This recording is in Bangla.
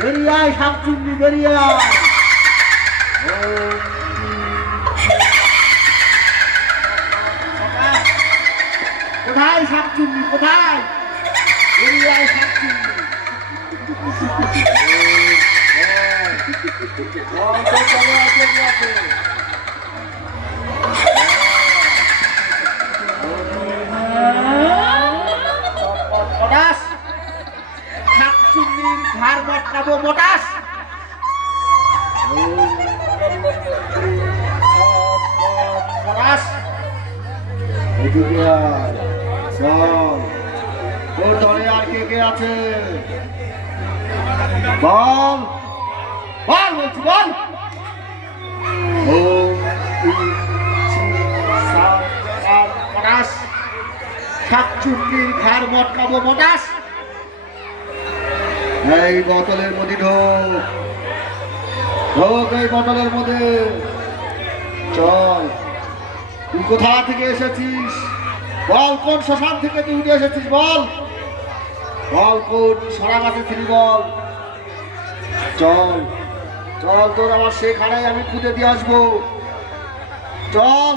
বেরিয়ায় শাকচুন্নি বেরিয়ায়। কোথায় শাকচুন্নি কোথায়? বেরিয়ায় শাকচুন্নি। শাকচুন্নির ঘাড় মটকাবো মোটাস। তোর দলে আর কে কে আছে? বল বল বলছি বল। শাকচুন্নির ঘাড় মটকাবো মোটাস। এই বোতলের মধ্যে ঢোক ঢোক, এই বোতলের মধ্যে। চল, তুই কোথা থেকে এসেছিস বল? কোন শ্মশান থেকে তুই উঠে এসেছিস বল? বল কোন সরা গাছে ছিলি বল? চল চল, তোর আমার সেখানে আমি খুঁজে দিয়ে আসবো। চল।